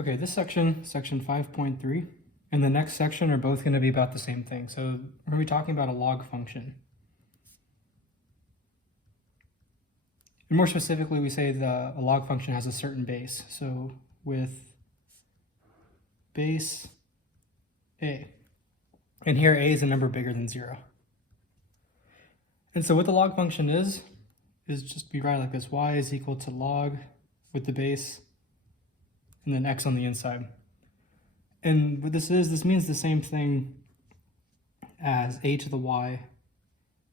Okay, this section, section 5.3, and the next section are both going to be about the same thing. So we're going to be talking about a log function. And more specifically, we say a log function has a certain base. So with base a, and here a is a number bigger than 0. And so what the log function is just we write like this: y is equal to log with the base and then x on the inside. And what this means the same thing as a to the y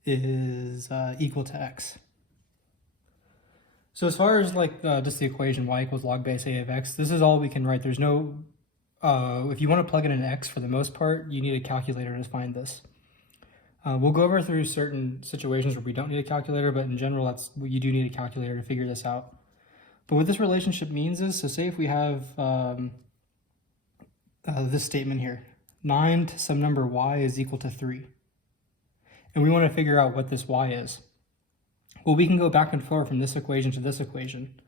is equal to x. So as far as like just the equation y equals log base a of x, this is all we can write. There's no, if you want to plug in an x, for the most part, you need a calculator to find this. We'll go over through certain situations where we don't need a calculator, but in general, you do need a calculator to figure this out. But what this relationship means is, so say if we have this statement here, 9 to some number y is equal to 3. And we want to figure out what this y is. Well, we can go back and forth from this equation to this equation.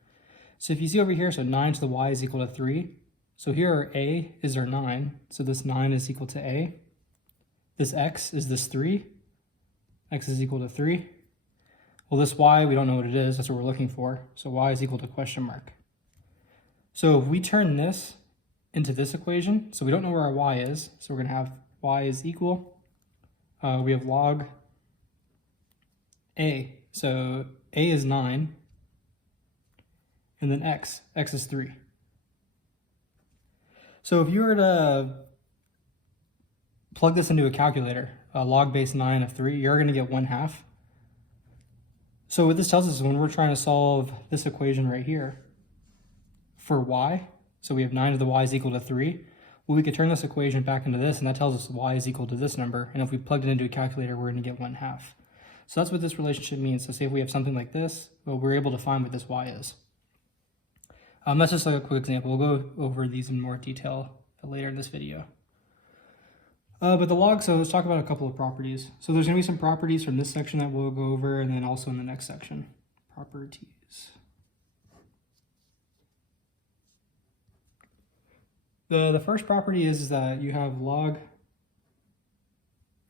So if you see over here, so 9 to the y is equal to 3. So here our a is our 9. So this 9 is equal to a. This x is this 3. X is equal to 3. Well, this y, we don't know what it is. That's what we're looking for. So y is equal to question mark. So if we turn this into this equation, so we don't know where our y is. So we're going to have y is equal. We have log a. So a is 9. And then x is 3. So if you were to plug this into a calculator, log base 9 of 3, you're going to get 1/2. So what this tells us is when we're trying to solve this equation right here for y, so we have 9 to the y is equal to 3, well, we could turn this equation back into this, and that tells us y is equal to this number, and if we plugged it into a calculator, we're going to get 1/2. So that's what this relationship means. So say if we have something like this, well, we're able to find what this y is. That's just like a quick example. We'll go over these in more detail later in this video. But the log, so let's talk about a couple of properties. So there's going to be some properties from this section that we'll go over, and then also in the next section. Properties. The first property is that you have log,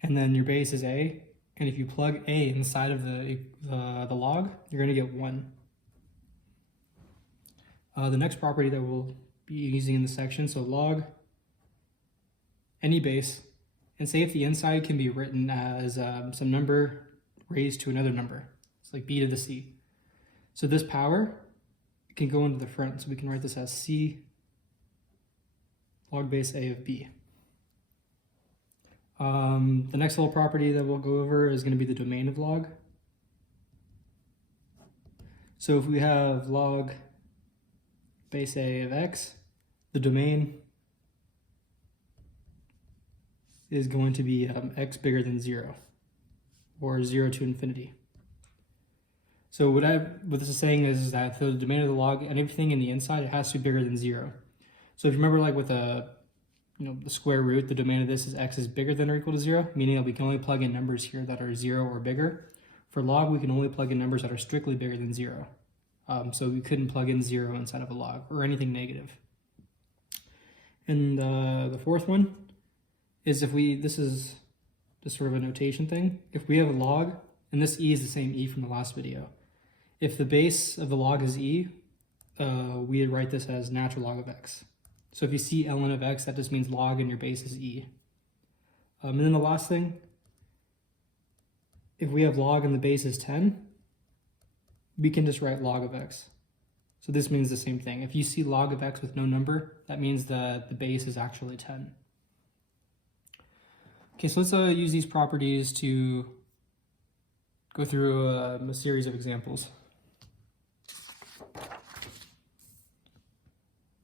and then your base is a, and if you plug a inside of the log, you're going to get 1. The next property that we'll be using in this section, so log any base, and say if the inside can be written as some number raised to another number. It's like b to the c. So this power can go into the front, so we can write this as c log base a of b. The next little property that we'll go over is going to be the domain of log. So if we have log base a of x, the domain is going to be x bigger than 0, or 0 to infinity. So what this is saying is that for the domain of the log and everything in the inside, it has to be bigger than 0. So if you remember, like with the square root, the domain of this is x is bigger than or equal to 0, meaning that we can only plug in numbers here that are 0 or bigger. For log, we can only plug in numbers that are strictly bigger than 0. So we couldn't plug in 0 inside of a log or anything negative. And the fourth one is this is just sort of a notation thing. If we have a log, and this e is the same e from the last video. If the base of the log is e, we would write this as natural log of x. So if you see ln of x, that just means log and your base is e. And then the last thing, if we have log and the base is 10, we can just write log of x. So this means the same thing. If you see log of x with no number, that means that the base is actually 10. Okay, so let's use these properties to go through a series of examples.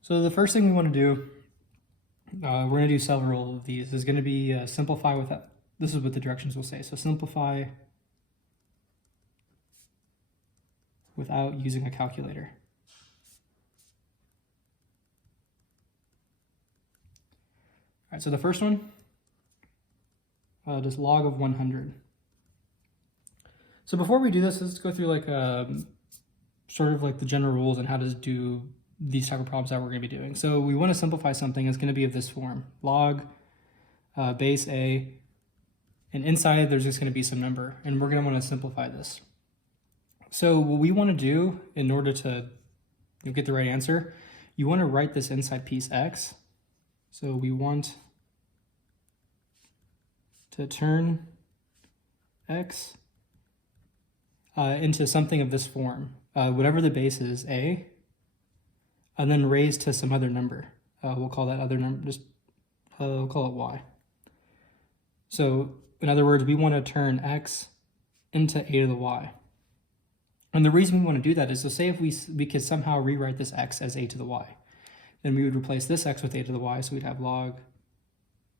So the first thing we want to do, we're going to do several of these. Is going to be simplify without, this is what the directions will say. So simplify without using a calculator. All right, so the first one, just log of 100. So before we do this, let's go through like sort of like the general rules on how to do these type of problems that we're going to be doing. So we want to simplify something that's going to be of this form: log base a, and inside there's just going to be some number, and we're going to want to simplify this. So what we want to do in order to get the right answer, you want to write this inside piece x. So we want to turn x into something of this form, whatever the base is, a, and then raised to some other number. We'll call that other number, we'll call it y. So in other words, we want to turn x into a to the y. And the reason we want to do that is, so say if we could somehow rewrite this x as a to the y, then we would replace this x with a to the y, so we'd have log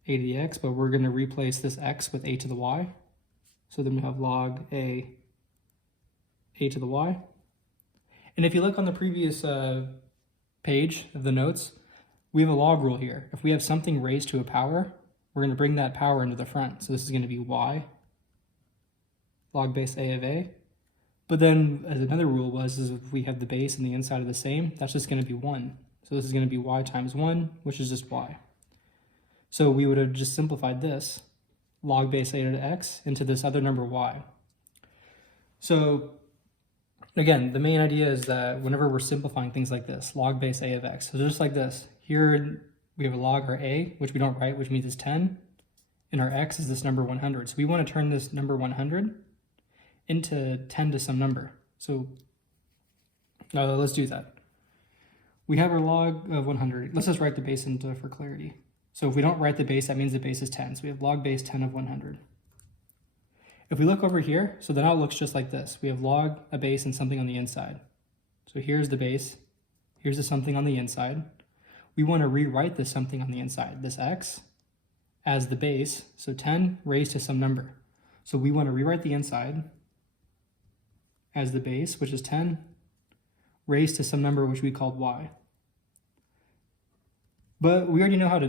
a to the x, but we're going to replace this x with a to the y. So then we have log a to the y. And if you look on the previous page of the notes, we have a log rule here. If we have something raised to a power, we're going to bring that power into the front. So this is going to be y, log base a of a. But then as another rule is if we have the base and the inside of the same, that's just going to be 1. So this is going to be y times 1, which is just y. So we would have just simplified this, log base a to x, into this other number y. So again, the main idea is that whenever we're simplifying things like this, log base a of x, so just like this, here we have a log our a, which we don't write, which means it's 10, and our x is this number 100. So we want to turn this number 100 into 10 to some number. So let's do that. We have our log of 100. Let's just write the base into for clarity. So if we don't write the base, that means the base is 10. So we have log base 10 of 100. If we look over here, so then it looks just like this. We have log, a base, and something on the inside. So here's the base. Here's the something on the inside. We want to rewrite this something on the inside, this x, as the base. So 10 raised to some number. So we want to rewrite the inside as the base, which is 10, raised to some number which we called y. But we already know how to,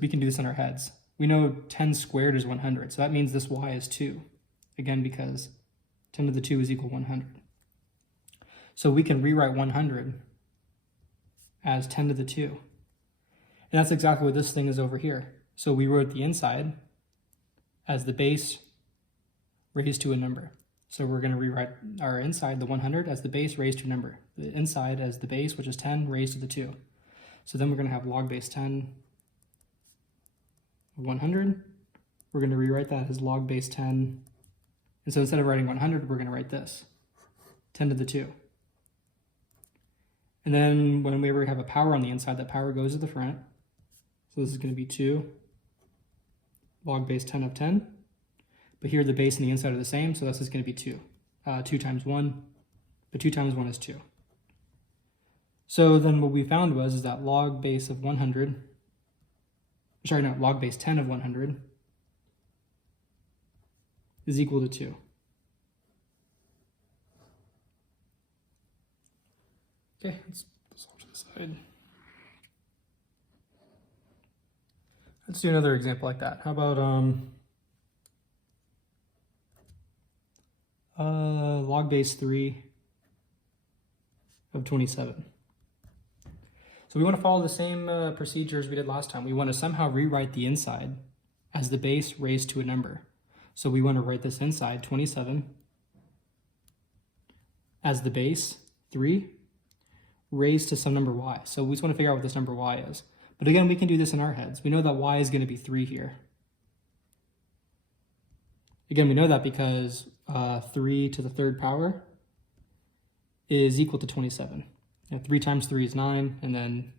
we can do this in our heads. We know 10 squared is 100, so that means this y is 2. Again, because 10 to the 2 is equal 100. So we can rewrite 100 as 10 to the 2. And that's exactly what this thing is over here. So we wrote the inside as the base raised to a number. So we're going to rewrite our inside, the 100, as the base raised to a number. The inside as the base, which is 10, raised to the 2. So then we're going to have log base 10 of 100. We're going to rewrite that as log base 10. And so instead of writing 100, we're going to write this, 10 to the 2. And then when we ever have a power on the inside, that power goes to the front. So this is going to be 2 log base 10 of 10. But here the base and the inside are the same, so this is going to be 2. 2 times 1, but 2 times 1 is 2. So then what we found is that log base of 100, log base 10 of 100 is equal to 2. Okay, let's put this off to the side. Let's do another example like that. How about log base 3 of 27. So we want to follow the same procedures we did last time. We want to somehow rewrite the inside as the base raised to a number. So we want to write this inside, 27, as the base, 3, raised to some number y. So we just want to figure out what this number y is. But again, we can do this in our heads. We know that y is going to be 3 here. Again, we know that because 3 to the third power is equal to 27. 3 times 3 is 9, and then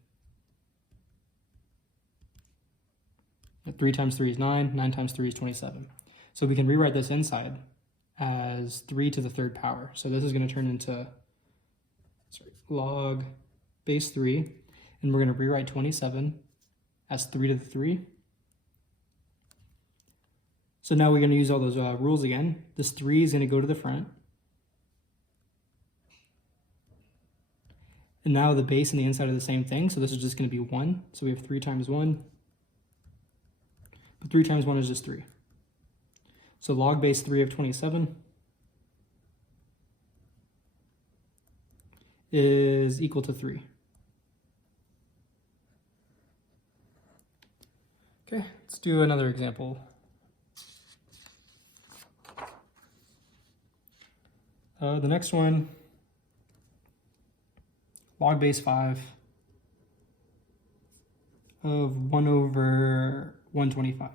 3 times 3 is 9, 9 times 3 is 27. So we can rewrite this inside as 3 to the third power. So this is going to turn into log base 3, and we're going to rewrite 27 as 3 to the 3. So now we're going to use all those rules again. This 3 is going to go to the front. And now the base and the inside are the same thing, so this is just going to be 1. So we have 3 times 1. But 3 times 1 is just 3. So log base 3 of 27 is equal to 3. Okay, let's do another example. The next one, log base 5 of 1 over 125.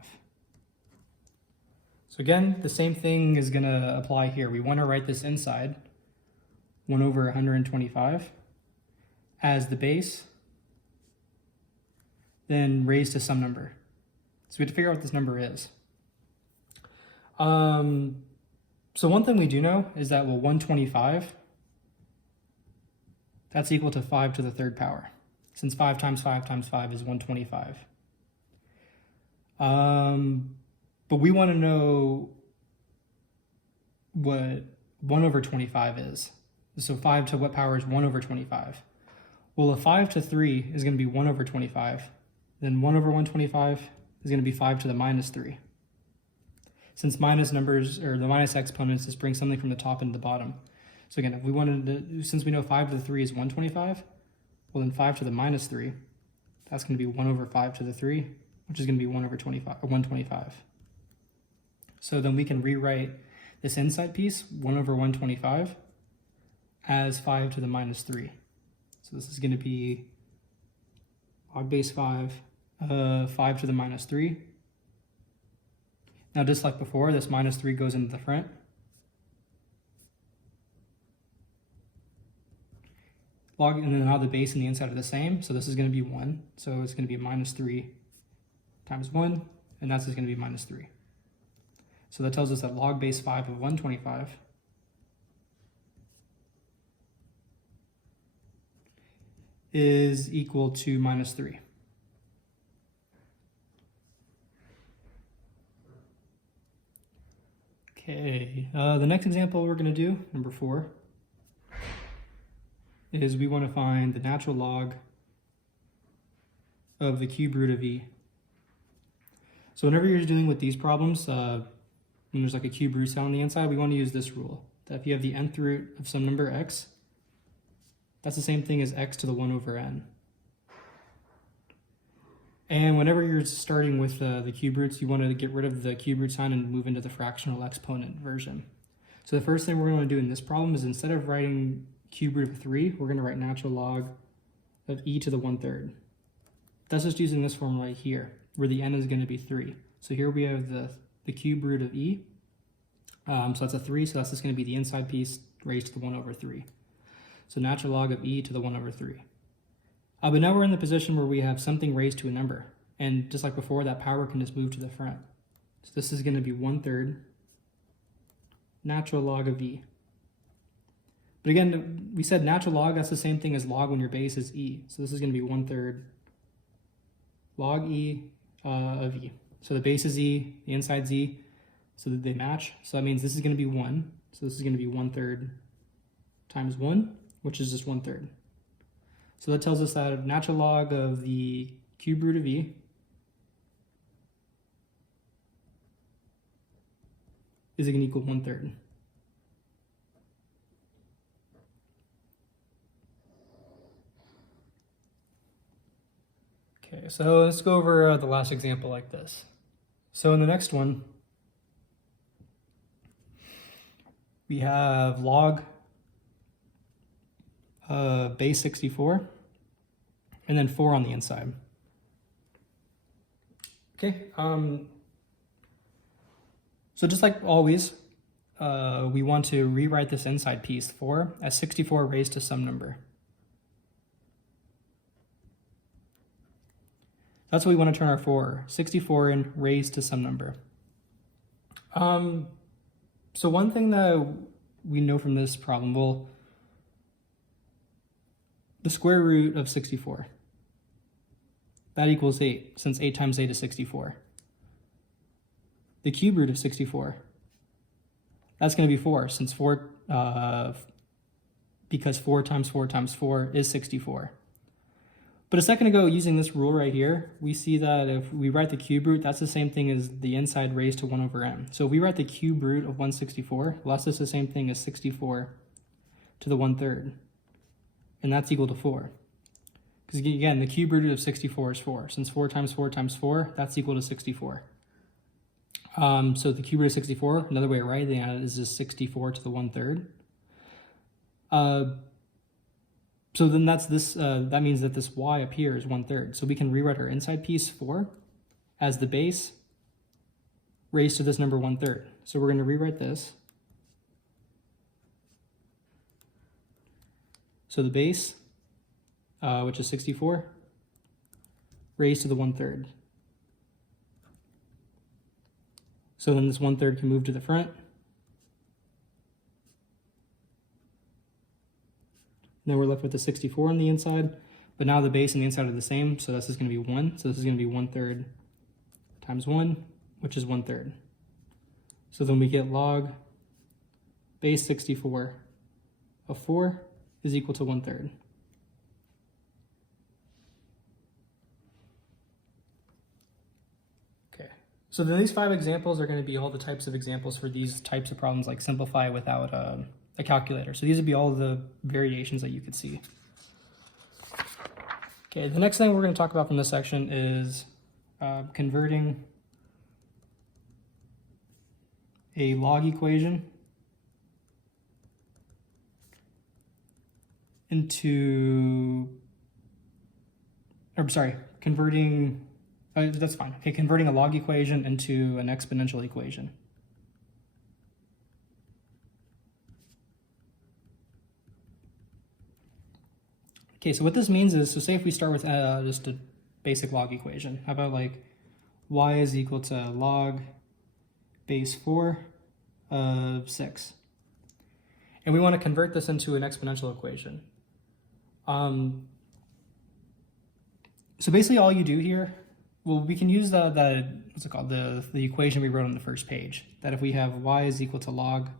So again, the same thing is going to apply here. We want to write this inside 1 over 125 as the base, then raised to some number. So we have to figure out what this number is. So one thing we do know is that, well, 125, that's equal to 5 to the third power, since 5 times 5 times 5 is 125. But we want to know what 1 over 25 is. So 5 to what power is 1 over 25? Well, a 5 to 3 is going to be 1 over 25. Then 1 over 125 is going to be 5 to the minus 3. Since minus numbers, or the minus exponents, just bring something from the top into the bottom. So again, if we wanted to, since we know 5 to the 3 is 125, well then 5 to the minus 3, that's going to be 1 over 5 to the 3, which is going to be 1 over 25, or 125. So then we can rewrite this inside piece, 1 over 125, as 5 to the minus 3. So this is going to be log base 5, 5 to the minus 3. Now, just like before, this minus 3 goes into the front. And then now the base and the inside are the same, so this is going to be 1. So it's going to be minus 3 times 1, and that's just going to be minus 3. So that tells us that log base 5 of 125 is equal to minus 3. Okay, the next example we're going to do, number 4, is we want to find the natural log of the cube root of e. So whenever you're dealing with these problems, when there's like a cube root sound on the inside, we want to use this rule, that if you have the nth root of some number x, that's the same thing as x to the 1 over n. And whenever you're starting with the cube roots, you want to get rid of the cube root sign and move into the fractional exponent version. So the first thing we're going to do in this problem is, instead of writing cube root of 3, we're going to write natural log of e to the 1/3. That's just using this formula right here, where the n is going to be 3. So here we have the cube root of e. So that's a 3, so that's just going to be the inside piece raised to the 1 over 3. So natural log of e to the 1 over 3. But now we're in the position where we have something raised to a number. And just like before, that power can just move to the front. So this is going to be 1/3 natural log of e. But again, we said natural log, that's the same thing as log when your base is e. So this is going to be 1/3 log e of e. So the base is e, the inside's e, so that they match. So that means this is going to be 1. So this is going to be 1/3 times 1, which is just 1/3. So that tells us that natural log of the cube root of e is going to equal 1/3. Okay, so let's go over the last example like this. So in the next one, we have log base 64, and then 4 on the inside. Okay, so just like always, we want to rewrite this inside piece, 4, as 64 raised to some number. That's what we want to turn our 64 in, raised to some number. So one thing that we know from this problem, well, the square root of 64, that equals 8, since 8 times 8 is 64. The cube root of 64, that's going to be 4, since because 4 times 4 times 4 is 64. But a second ago, using this rule right here, we see that if we write the cube root, that's the same thing as the inside raised to 1 over n. So if we write the cube root of 164, well, that's just the same thing as 64 to the 1/3. And that's equal to 4. Because again, the cube root of 64 is 4. Since 4 times 4 times 4, that's equal to 64. So the cube root of 64, another way of writing it is just 64 to the 1/3. So then that's this. That means that this y up here is 1/3. So we can rewrite our inside piece 4 as the base raised to this number 1/3. So we're going to rewrite this. So the base, which is 64, raised to the 1/3. So then this 1/3 can move to the front. And then we're left with the 64 on the inside, but now the base and the inside are the same, so this is going to be 1. So this is going to be 1/3 times 1, which is 1/3. So then we get log base 64 of 4 is equal to 1/3. Okay, so then these 5 examples are going to be all the types of examples for these types of problems, like simplify without a calculator. So these would be all the variations that you could see. Okay, the next thing we're going to talk about from this section is converting a log equation into, converting, that's fine. Okay, converting a log equation into an exponential equation. Okay, so what this means is, so say if we start with just a basic log equation, how about like y is equal to log base 4 of 6. And we want to convert this into an exponential equation. So basically all you do here, well, we can use the what's it called, the equation we wrote on the first page, that if we have y is equal to log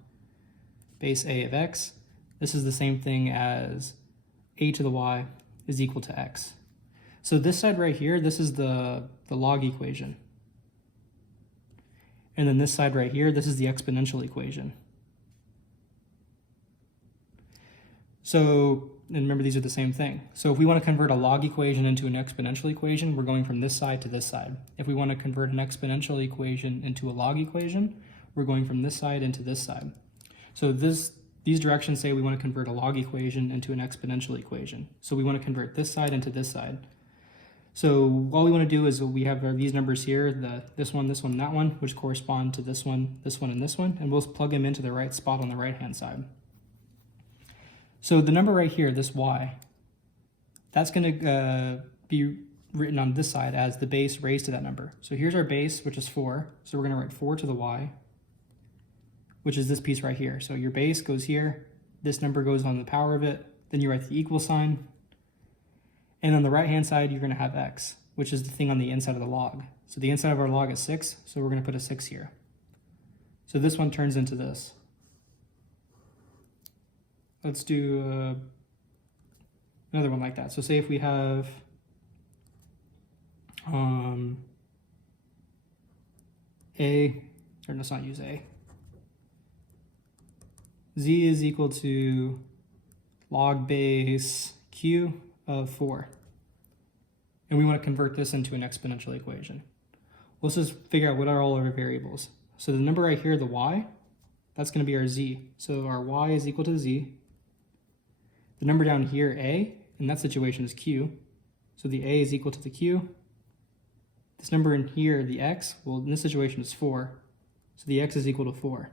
base a of x, this is the same thing as a to the y is equal to x. So this side right here, this is the log equation. And then this side right here, this is the exponential equation. So, and remember these are the same thing. So if we want to convert a log equation into an exponential equation, we're going from this side to this side. If we want to convert an exponential equation into a log equation, we're going from this side into this side. So these directions say we want to convert a log equation into an exponential equation. So we want to convert this side into this side. So all we want to do is we have these numbers here, this one, and that one, which correspond to this one, and this one, and we'll plug them into the right spot on the right-hand side. So the number right here, this y, that's going to be written on this side as the base raised to that number. So here's our base, which is 4. So we're going to write 4 to the y, which is this piece right here. So your base goes here, this number goes on the power of it, then you write the equal sign, and on the right-hand side, you're going to have x, which is the thing on the inside of the log. So the inside of our log is 6, so we're going to put a 6 here. So this one turns into this. Let's do another one like that. So say if we have let's not use a. Z is equal to log base q of 4. And we want to convert this into an exponential equation. Let's just figure out what are all our variables. So the number right here, the y, that's going to be our z. So our y is equal to z. The number down here, a, in that situation is q. So the a is equal to the q. This number in here, the x, well, in this situation is 4. So the x is equal to 4.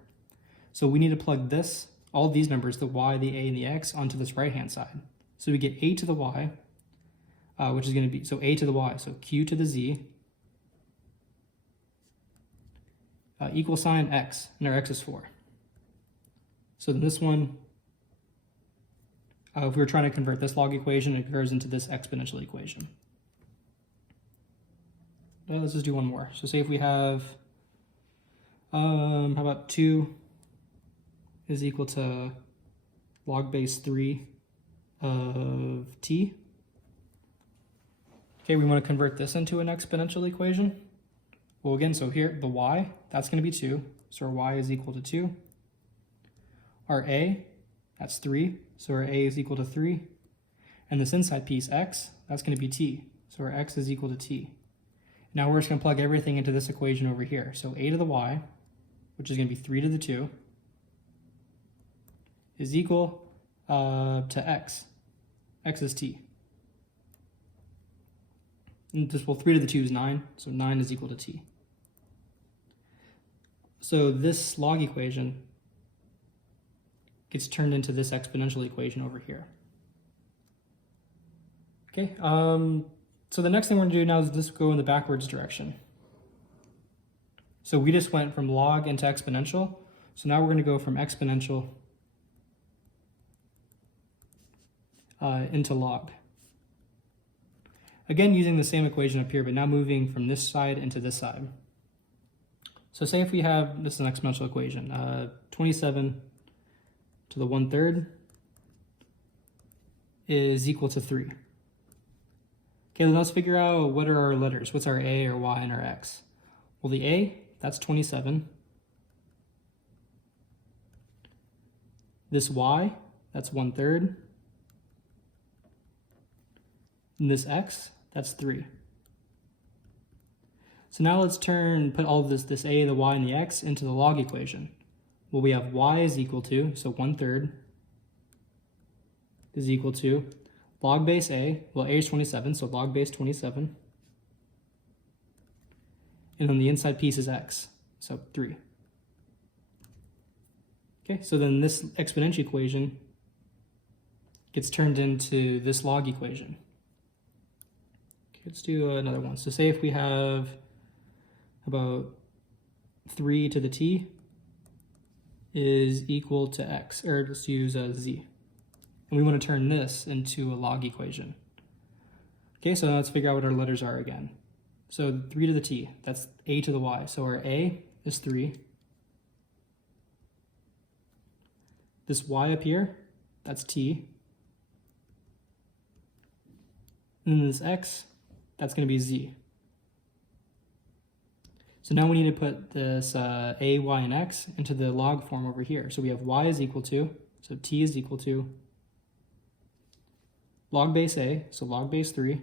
So we need to plug this, all these numbers, the y, the a, and the x, onto this right-hand side. So we get a to the y, which is going to be, so a to the y, so q to the z, equal sign x, and our x is 4. So then this one, if we were trying to convert this log equation, it converts into this exponential equation. Let's just do one more. So say if we have, how about 2 is equal to log base 3 of t. Okay, we want to convert this into an exponential equation. Well, again, so here, the y, that's going to be 2. So our y is equal to 2. Our a, that's 3. So our a is equal to 3. And this inside piece, x, that's going to be t. So our x is equal to t. Now we're just going to plug everything into this equation over here. So a to the y, which is going to be 3 to the 2, is equal to x. X is t. And this, well, 3 to the 2 is 9, so 9 is equal to t. So this log equation gets turned into this exponential equation over here. Okay, so the next thing we're going to do now is just go in the backwards direction. So we just went from log into exponential, so now we're going to go from exponential into log. Again, using the same equation up here, but now moving from this side into this side. So say if we have, this is an exponential equation, 27 to the 1/3 is equal to 3. Okay, then let's figure out what are our letters. What's our a, our y, and our x? Well, the a, that's 27. This y, that's 1/3. And this x, that's 3. So now let's put all of this a, the y, and the x into the log equation. Well, we have y is equal to, so 1/3 is equal to log base a, well, a is 27, so log base 27. And then the inside piece is x, so 3. Okay, so then this exponential equation gets turned into this log equation. Okay, let's do another one. So say if we have about 3 to the t is equal to x, or let's use z. And we want to turn this into a log equation. Okay, so now let's figure out what our letters are again. So 3 to the t, that's a to the y. So our a is 3. This y up here, that's t. And then this x, that's going to be z. So now we need to put this a, y, and x into the log form over here. So we have y is equal to, so t is equal to log base a, so log base 3.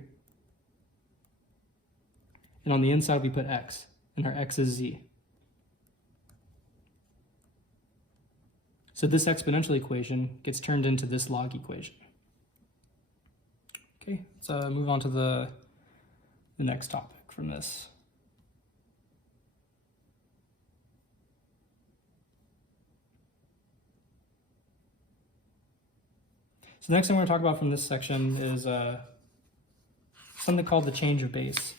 And on the inside we put x, and our x is z. So this exponential equation gets turned into this log equation. Okay, let's move on to the next topic from this. So the next thing we're going to talk about from this section is something called the change of base.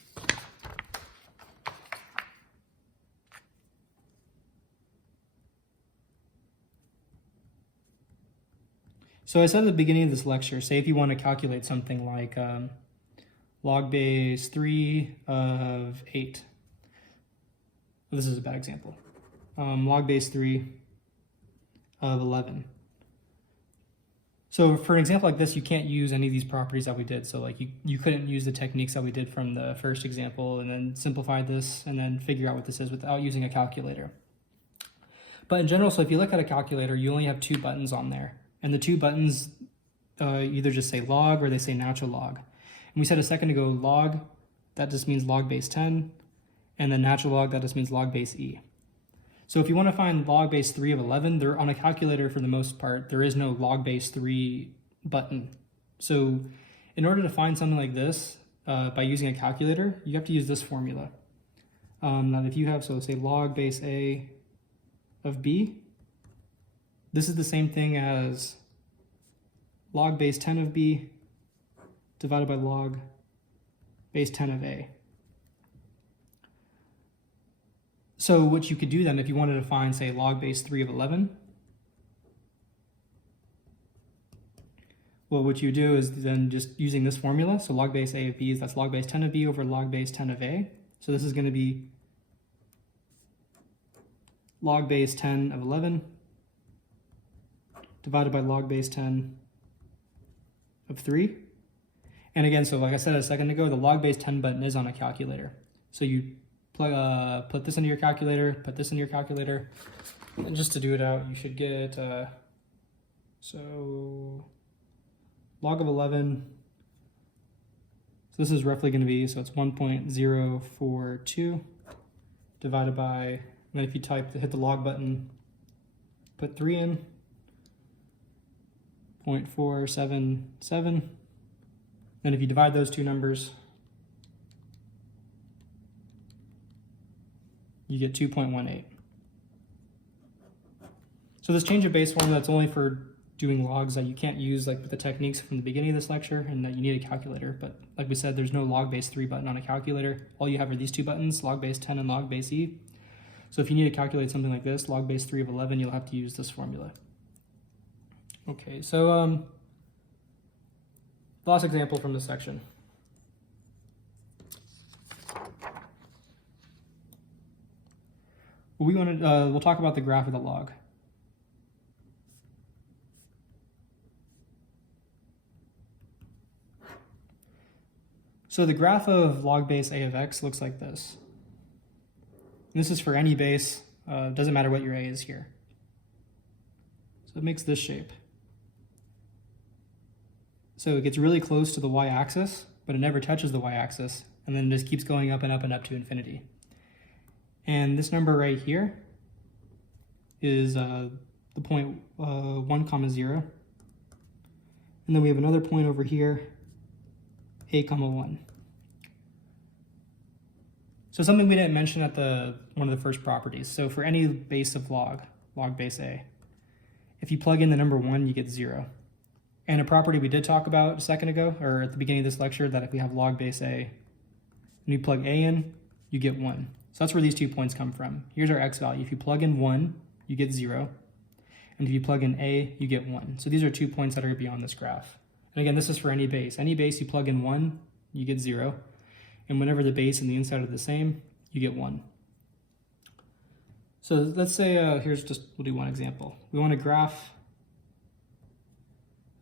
So I said at the beginning of this lecture, say if you want to calculate something like log base 3 of 8. This is a bad example. Log base 3 of 11. So for an example like this, you can't use any of these properties that we did. So like you couldn't use the techniques that we did from the first example and then simplify this and then figure out what this is without using a calculator. But in general, so if you look at a calculator, you only have 2 buttons on there. And the 2 buttons either just say log or they say natural log. And we said a second ago log, that just means log base 10. And then natural log, that just means log base e. So if you want to find log base 3 of 11, they're on a calculator for the most part, there is no log base 3 button. So in order to find something like this by using a calculator, you have to use this formula. Now if you have, so say log base a of b, this is the same thing as log base 10 of b divided by log base 10 of a. So what you could do then, if you wanted to find, say, log base 3 of 11, well, what you do is then just using this formula, so log base a of b, that's log base 10 of b over log base 10 of a. So this is going to be log base 10 of 11 divided by log base 10 of 3. And again, so like I said a second ago, the log base 10 button is on a calculator. So you put this into your calculator, put this into your calculator, and just to do it out, you should get, so log of 11 So this is roughly going to be, so it's 1.042 divided by, and then if you hit the log button, put 3 in, 0.477. And if you divide those two numbers, you get 2.18. So this change of base formula, that's only for doing logs that you can't use like with the techniques from the beginning of this lecture, and that you need a calculator. But like we said, there's no log base 3 button on a calculator. All you have are these two buttons, log base 10 and log base E. So if you need to calculate something like this, log base 3 of 11, you'll have to use this formula. Okay, so last example from this section. We'll talk about the graph of the log. So the graph of log base a of x looks like this. And this is for any base, doesn't matter what your a is here. So it makes this shape. So it gets really close to the y-axis, but it never touches the y-axis, and then it just keeps going up and up and up to infinity. And this number right here is the point 1, 0. And then we have another point over here, a, 1. So something we didn't mention at one of the first properties. So for any base of log base a, if you plug in the number 1, you get 0. And a property we did talk about a second ago, or at the beginning of this lecture, that if we have log base a, and you plug a in, you get 1. So that's where these 2 points come from. Here's our x value. If you plug in 1, you get 0. And if you plug in a, you get 1. So these are 2 points that are going to be on this graph. And again, this is for any base. Any base you plug in 1, you get 0. And whenever the base and the inside are the same, you get 1. So let's say, we'll do one example. We want to graph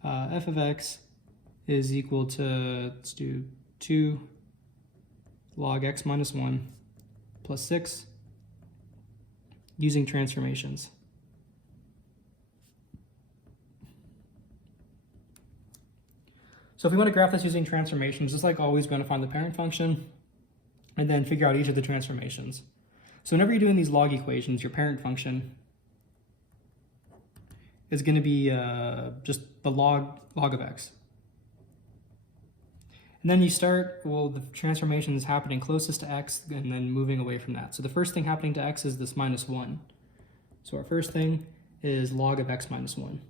f of x is equal to, let's do 2 log x minus 1 plus 6 using transformations. So if we want to graph this using transformations, just like always, we're going to find the parent function and then figure out each of the transformations. So whenever you're doing these log equations, your parent function is going to be just the log of x. And then you start, the transformation is happening closest to x and then moving away from that. So the first thing happening to x is this minus 1. So our first thing is log of x minus 1.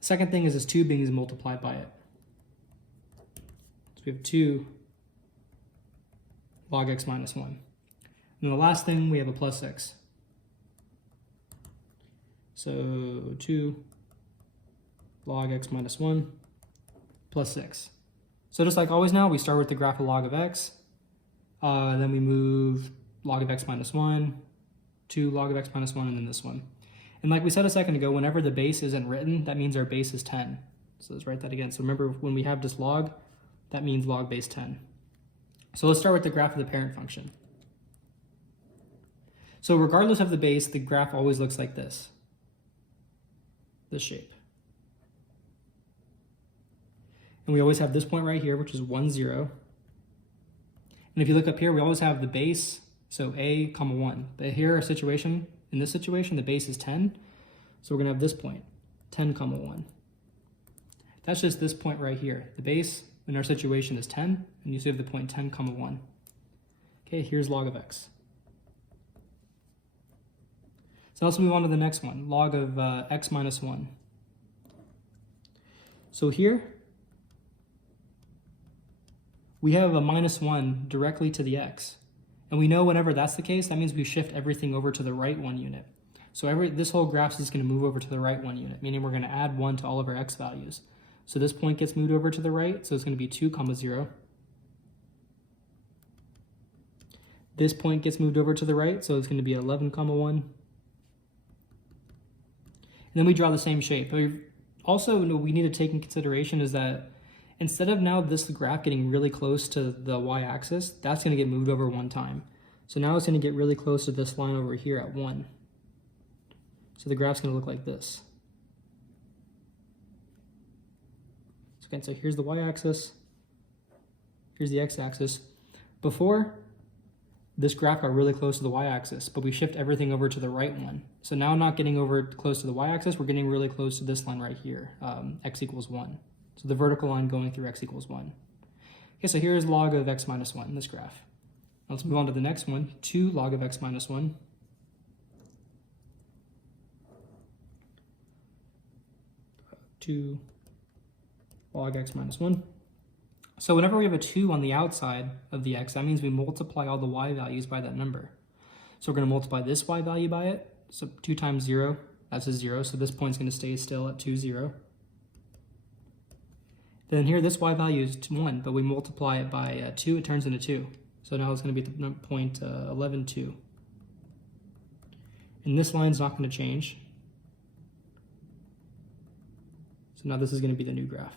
The second thing is this 2 being multiplied by it. So we have 2 log x minus 1. And then the last thing, we have a plus 6. So 2 log x minus 1 plus 6. So just like always now, we start with the graph of log of x, then we move log of x minus 1, 2 log of x minus 1, and then this one. And like we said a second ago, whenever the base isn't written, that means our base is 10. So let's write that again. So remember, when we have this log, that means log base 10. So let's start with the graph of the parent function. So regardless of the base, the graph always looks like this shape. And we always have this point right here, which is 1, 0. And if you look up here, we always have the base, so a, 1. But here, in this situation, the base is 10. So we're going to have this point, 10, 1. That's just this point right here. The base in our situation is 10, and you see the point 10, 1. Okay, here's log of x. So let's move on to the next one, log of x minus 1. So here, we have a minus 1 directly to the x. And we know whenever that's the case, that means we shift everything over to the right 1 unit. So this whole graph is going to move over to the right 1 unit, meaning we're going to add 1 to all of our x values. So this point gets moved over to the right, so it's going to be 2, 0. This point gets moved over to the right, so it's going to be 11, 1. And then we draw the same shape. But also, we need to take in consideration is that instead of now this graph getting really close to the y-axis, that's going to get moved over 1 time. So now it's going to get really close to this line over here at 1. So the graph's going to look like this. So Again, so here's the y-axis, here's the x-axis. Before, this graph got really close to the y-axis, but we shift everything over to the right one. So now not getting over close to the y-axis, we're getting really close to this line right here, x equals 1. So the vertical line going through x equals 1. Okay, so here's log of x minus 1 in this graph. Now let's move on to the next one, 2 log of x minus 1. 2 log x minus 1. So whenever we have a 2 on the outside of the x, that means we multiply all the y values by that number. So we're going to multiply this y value by it. So 2 times 0, that's a 0. So this point's going to stay still at 2, 0. Then here, this y value is 1, but we multiply it by 2, it turns into 2. So now it's going to be the point 11, 2. And this line's not going to change. So now this is going to be the new graph.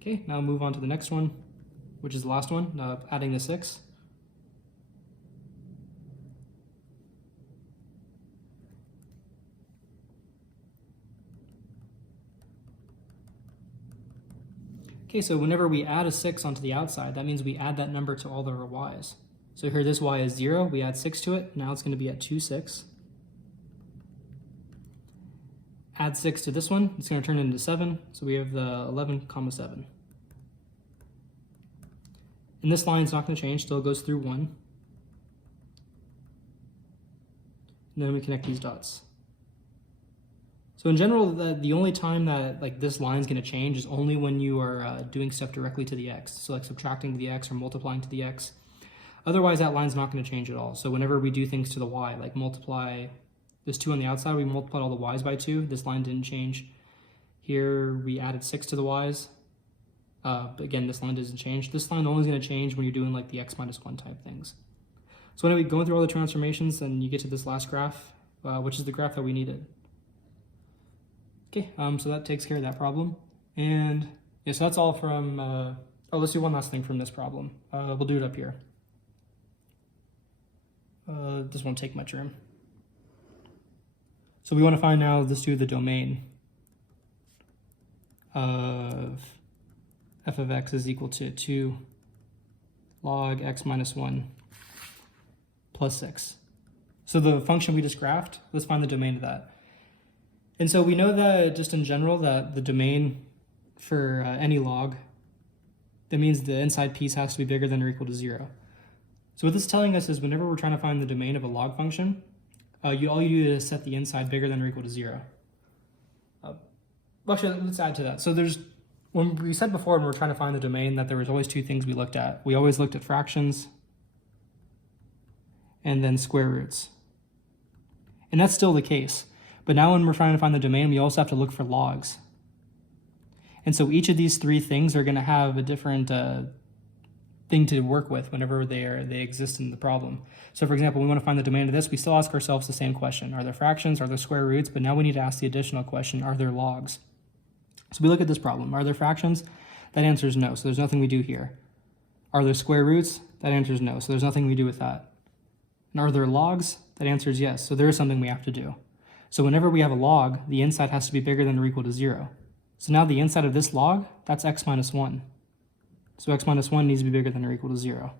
Okay, now move on to the next one, which is the last one, adding the 6. Okay, so whenever we add a 6 onto the outside, that means we add that number to all of our y's. So here this y is 0, we add 6 to it, now it's going to be at 2, 6. Add 6 to this one, it's going to turn into 7, so we have the 11, 7. And this line's not going to change, still goes through 1. And then we connect these dots. So in general, the only time that this line's going to change is only when you are doing stuff directly to the x. So like subtracting to the x or multiplying to the x. Otherwise, that line's not going to change at all. So whenever we do things to the y, like multiply this 2 on the outside, we multiplied all the y's by 2. This line didn't change. Here we added 6 to the y's. But again, this line doesn't change. This line only is going to change when you're doing like the x minus 1 type things. So when we go through all the transformations and you get to this last graph, which is the graph that we needed. Okay, so that takes care of that problem. And yeah, so that's all from, let's do one last thing from this problem. We'll do it up here. This won't take much room. So we want to find now, let's do the domain of f of x is equal to 2 log x minus 1 plus 6. So the function we just graphed, let's find the domain of that. And so we know that just in general that the domain for any log, that means the inside piece has to be bigger than or equal to 0. So what this is telling us is whenever we're trying to find the domain of a log function, all you do is set the inside bigger than or equal to 0. Actually, let's add to that. So when we said before when we were trying to find the domain that there was always 2 things we looked at. We always looked at fractions and then square roots. And that's still the case. But now when we're trying to find the domain, we also have to look for logs. And so each of these 3 things are going to have a different thing to work with whenever they exist in the problem. So for example, we want to find the domain of this, we still ask ourselves the same question. Are there fractions? Are there square roots? But now we need to ask the additional question, are there logs? So we look at this problem. Are there fractions? That answer is no, so there's nothing we do here. Are there square roots? That answer is no, so there's nothing we do with that. And are there logs? That answer is yes, so there is something we have to do. So whenever we have a log, the inside has to be bigger than or equal to 0. So now the inside of this log, that's x minus 1. So x minus 1 needs to be bigger than or equal to 0.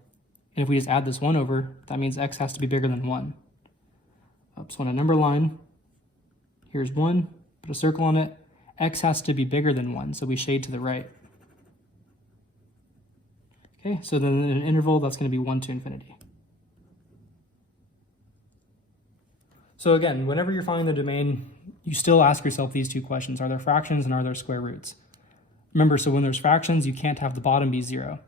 And if we just add this 1 over, that means x has to be bigger than 1. So on a number line, here's 1, put a circle on it. X has to be bigger than 1, so we shade to the right. Okay, so then in an interval, that's going to be 1 to infinity. So again, whenever you're finding the domain, you still ask yourself these 2 questions. Are there fractions and are there square roots? Remember, so when there's fractions, you can't have the bottom be 0.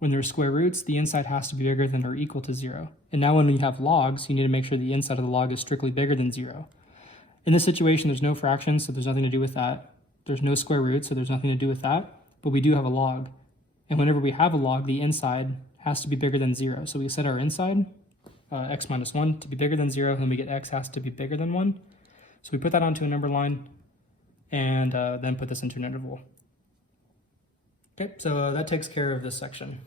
When there's square roots, the inside has to be bigger than or equal to 0. And now when you have logs, you need to make sure the inside of the log is strictly bigger than 0. In this situation, there's no fractions, so there's nothing to do with that. There's no square roots, so there's nothing to do with that. But we do have a log. And whenever we have a log, the inside has to be bigger than 0. So we set our inside, x minus 1, to be bigger than 0, and we get x has to be bigger than 1. So we put that onto a number line, and then put this into an interval. Okay, so that takes care of this section.